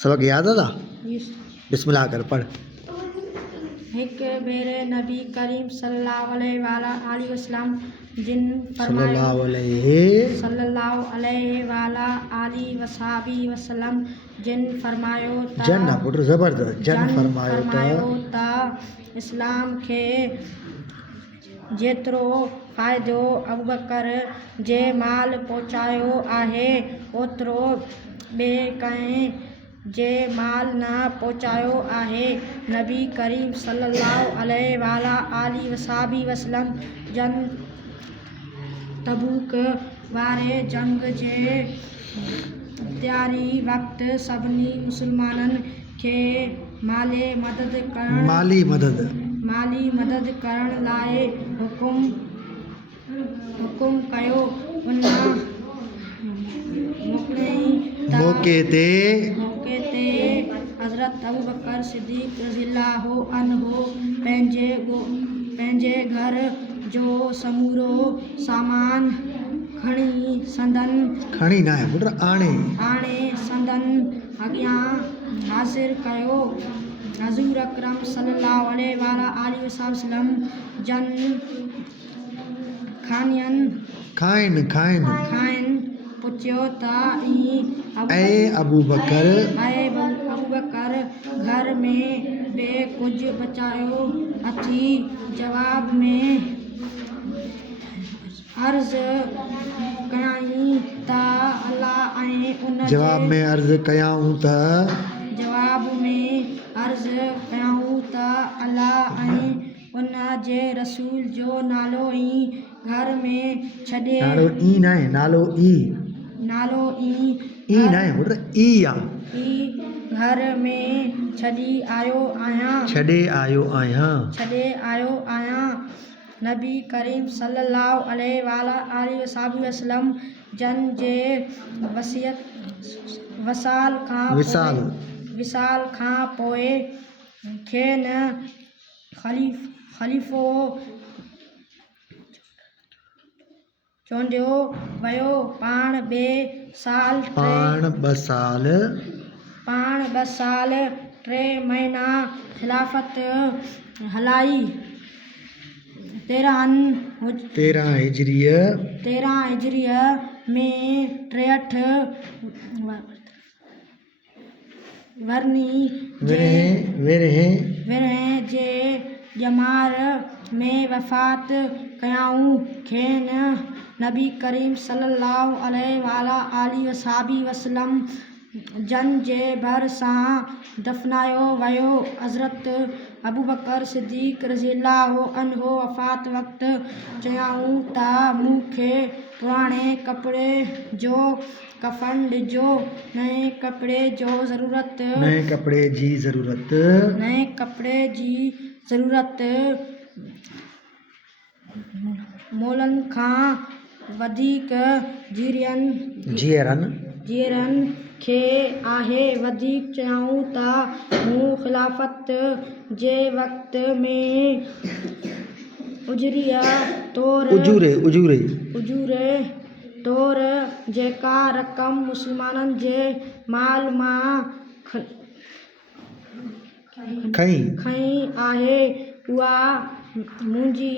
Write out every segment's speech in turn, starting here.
सबक याद था? यस। बिस्मिल्लाह कर पढ़। हिक बेरे नबी करीम सल्लल्लाहु अलैहि वसल्लम जिन सल्लल्लाहु अलैहि वसल्लम जिन फरमायो जन ना पुट जबरदस्त जन फरमायो त इस्लाम खे जेतिरो फ़ाइदो अबूबकर जे माल पहुचायो आहे ओतिरो ॿिए कंहिं जे माल न पहुचायो आहे। नबी करीम सल्लल्लाहु अलैहि वसल्लम जन तबूक वारे जंग जे तयारी वक़्तु सभिनी मुसलमाननि खे माली मदद करण लाइ हुकुम कयो। उन मौक़े ते हज़रत अबूबकर सिद्दीक़ रज़ियल्लाहु अन्हु पंहिंजे घर जो समूरो सामान आणे संदन अॻियां हाज़िर कयो। हज़ूर अकरम सल्लल्लाहु अलैहि वसल्लम जन खाइन पुछियो त अबूबकर घर में बि कुझु बचायो अथी? जवाब में अर्ज़ कयाईं त अल्लाह ऐं उन जे रसूल जो नालो ई घर में छॾे घर में छॾे आयो आहियां। नबी करीम सल्लल्लाहु अलैहि वसल्लम जन जे विसाल खां पोइ खेनि ख़लीफ़ो चूंडियो वियो। पाण ॿ साल 3 महीना ख़िलाफ़त हलाई। 13 हिजरीअ में 63 विरह जे ॼमार में वफ़ात कयाऊं। खेनि नबी करीम सल्लल्लाहु अलैहि वसल्लम जन जे भरिसां दफ़नायो वियो। हज़रत अबूबकर सिद्दीक़ रज़ियल्लाहु अन्हु वफ़ात वक़्तु चयाऊं त मूंखे पुराणे कपिड़े जो कफ़न ॾिजो। नएं कपिड़े जी ज़रूरत मोलनि खां वधीक जीअरनि खे आहे। वधीक चयाऊं त मूं ख़िलाफ़त जे वक़्त में उजूरे तौर जेका रक़म मुसलमाननि जे माल मां खई आहे उहा मुंहिंजी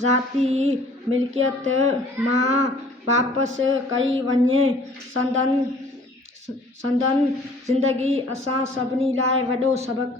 ज़ाती मिल्कियत मां वापसि कई वञे। संदन ज़िंदगी असां सभिनी लाइ वॾो सबक़ु आहे।